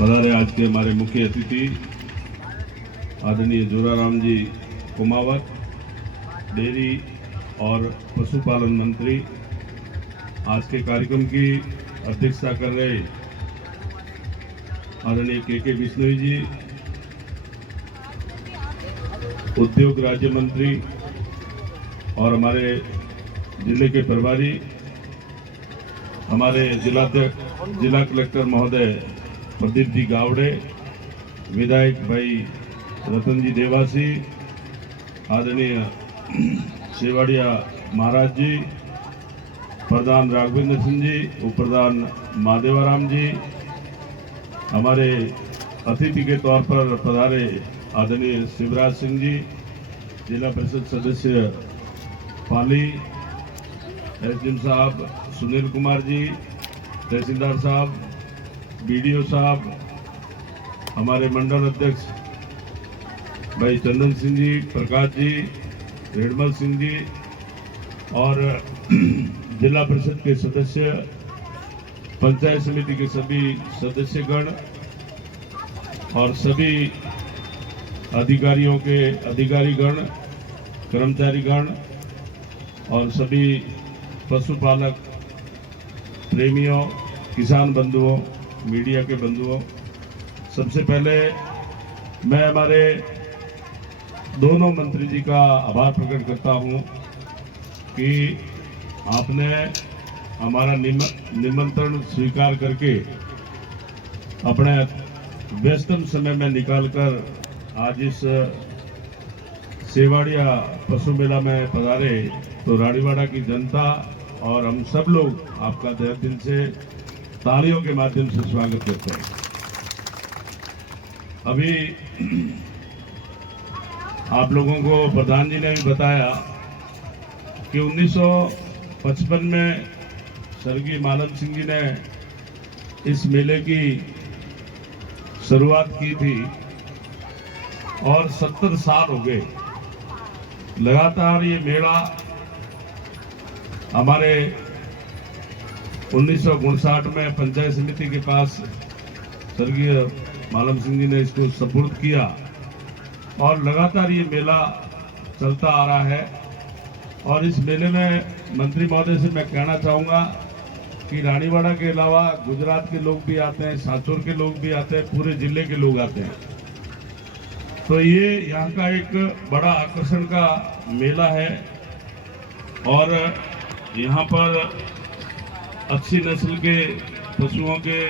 पधारे आज के हमारे मुख्य अतिथि आदरणीय जोराराम जी कुमावत, डेयरी और पशुपालन मंत्री। आज के कार्यक्रम की अध्यक्षता कर रहे आदरणीय के बिश्नोई जी, उद्योग राज्य मंत्री और हमारे जिले के प्रभारी, हमारे जिला कलेक्टर महोदय प्रदीप जी गावड़े, विधायक भाई रतन जी देवासी, आदरणीय सेवाड़िया महाराज जी, प्रधान राघवेंद्र सिंह जी, उप प्रधान महादेवाराम जी, हमारे अतिथि के तौर पर पधारे आदरणीय शिवराज सिंह जी, जिला परिषद सदस्य पाली, एसडीएम साहब सुनील कुमार जी, तहसीलदार साहब, बीडीओ साहब, हमारे मंडल अध्यक्ष भाई चंदन सिंह जी, प्रकाश जी, रेडमल सिंह जी और जिला परिषद के सदस्य, पंचायत समिति के सभी सदस्यगण और सभी अधिकारियों के अधिकारीगण, कर्मचारीगण और सभी पशुपालक प्रेमियों, किसान बंधुओं, मीडिया के बंधुओं, सबसे पहले मैं हमारे दोनों मंत्री जी का आभार प्रकट करता हूं कि आपने हमारा निमंत्रण स्वीकार करके अपने व्यस्तम समय में निकालकर आज इस सेवाड़िया पशु मेला में पधारे। तो रानीवाड़ा की जनता और हम सब लोग आपका तहे दिल से तालियों के माध्यम से स्वागत करते हैं। अभी आप लोगों को प्रधान जी ने भी बताया कि 1955 में स्वर्गीय मालम सिंह जी ने इस मेले की शुरुआत की थी और 70 साल हो गए लगातार ये मेला। हमारे 1959 में पंचायत समिति के पास स्वर्गीय मालम सिंह जी ने इसको सुपुर्द किया और लगातार ये मेला चलता आ रहा है। और इस मेले में मंत्री महोदय से मैं कहना चाहूँगा कि रानीवाड़ा के अलावा गुजरात के लोग भी आते हैं, सांचौर के लोग भी आते हैं, पूरे जिले के लोग आते हैं। तो ये यहाँ का एक बड़ा आकर्षण का मेला है और यहाँ पर अच्छी नस्ल के पशुओं के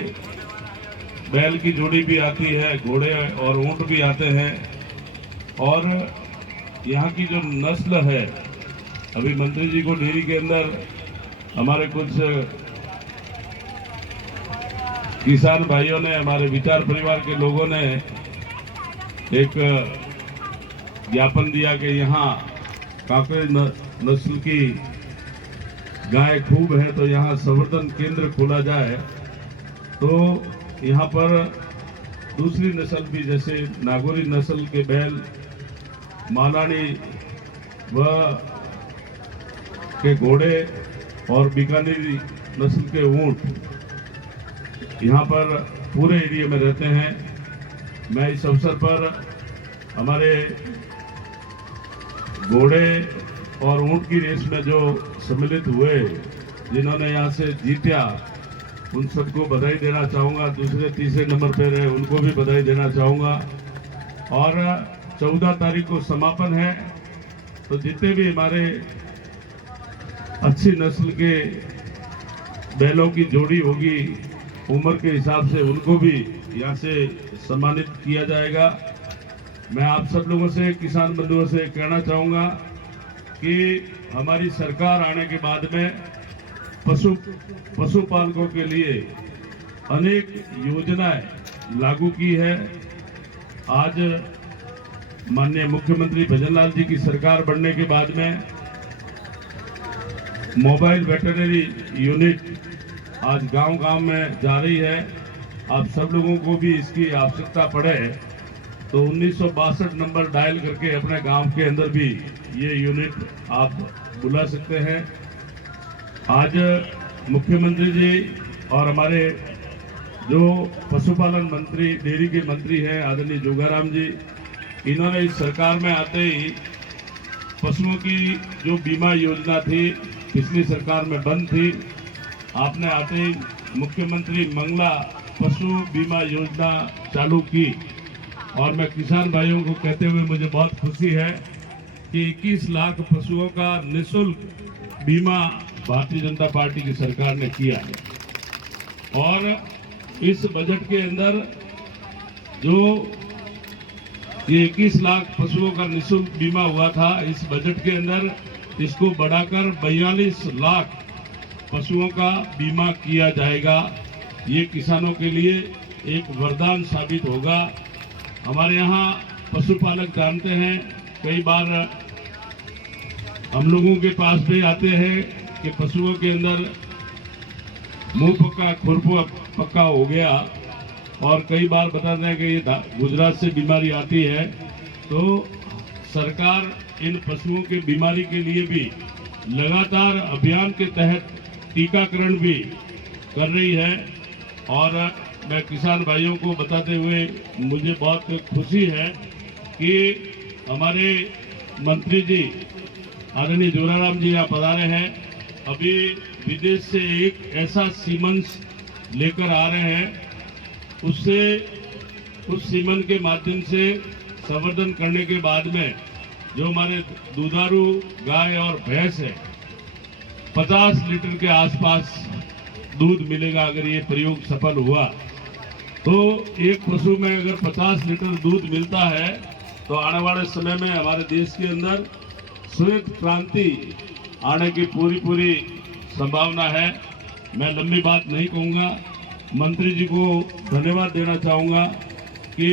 बैल की जोड़ी भी आती है, घोड़े और ऊंट भी आते हैं। और यहाँ की जो नस्ल है, अभी मंत्री जी को डेयरी के अंदर हमारे कुछ किसान भाइयों ने, हमारे विचार परिवार के लोगों ने एक ज्ञापन दिया कि यहाँ कांकरे नस्ल की गाय खूब है तो यहाँ संवर्धन केंद्र खोला जाए। तो यहाँ पर दूसरी नस्ल भी, जैसे नागौरी नस्ल के बैल, मालानी व के घोड़े और बीकानेरी नस्ल के ऊंट यहाँ पर पूरे एरिया में रहते हैं। मैं इस अवसर पर हमारे घोड़े और ऊंट की रेस में जो सम्मिलित हुए, जिन्होंने यहाँ से जीता, उन सबको बधाई देना चाहूँगा। दूसरे तीसरे नंबर पे रहे उनको भी बधाई देना चाहूँगा। और 14 तारीख को समापन है, तो जितने भी हमारे अच्छी नस्ल के बैलों की जोड़ी होगी उम्र के हिसाब से, उनको भी यहाँ से सम्मानित किया जाएगा। मैं आप सब लोगों से, किसान बंधुओं से कहना चाहूँगा कि हमारी सरकार आने के बाद में पशुपालकों के लिए अनेक योजनाएं लागू की है। आज माननीय मुख्यमंत्री भजनलाल जी की सरकार बनने के बाद में मोबाइल वेटरनरी यूनिट आज गांव-गांव में जा रही है। आप सब लोगों को भी इसकी आवश्यकता पड़े तो 1962 नंबर डायल करके अपने गांव के अंदर भी ये यूनिट आप बुला सकते हैं। आज मुख्यमंत्री जी और हमारे जो पशुपालन मंत्री, डेयरी के मंत्री हैं आदरणीय जोगाराम जी, इन्होंने इस सरकार में आते ही पशुओं की जो बीमा योजना थी पिछली सरकार में बंद थी, आपने आते ही मुख्यमंत्री मंगला पशु बीमा योजना चालू की। और मैं किसान भाइयों को कहते हुए मुझे बहुत खुशी है कि 21 लाख पशुओं का निःशुल्क बीमा भारतीय जनता पार्टी की सरकार ने किया है। और इस बजट के अंदर जो ये 21 लाख पशुओं का निःशुल्क बीमा हुआ था, इस बजट के अंदर इसको बढ़ाकर 42 लाख पशुओं का बीमा किया जाएगा। ये किसानों के लिए एक वरदान साबित होगा। हमारे यहाँ पशुपालक जानते हैं, कई बार हम लोगों के पास भी आते हैं कि पशुओं के अंदर मुंह पक्का, खुर पक्का हो गया, और कई बार बताते हैं कि ये गुजरात से बीमारी आती है। तो सरकार इन पशुओं की बीमारी के लिए भी लगातार अभियान के तहत टीकाकरण भी कर रही है। और मैं किसान भाइयों को बताते हुए मुझे बहुत खुशी है कि हमारे मंत्री जी आदरणीय जोराराम जी यहाँ पधारे हैं। अभी विदेश से एक ऐसा सीमेंस लेकर आ रहे हैं, उससे उस सीमन के माध्यम से संवर्धन करने के बाद में जो हमारे दुधारू गाय और भैंस है 50 लीटर के आसपास दूध मिलेगा। अगर ये प्रयोग सफल हुआ तो एक पशु में अगर 50 लीटर दूध मिलता है तो आने वाले समय में हमारे देश के अंदर श्वेत क्रांति आने की पूरी संभावना है। मैं लंबी बात नहीं कहूंगा, मंत्री जी को धन्यवाद देना चाहूंगा कि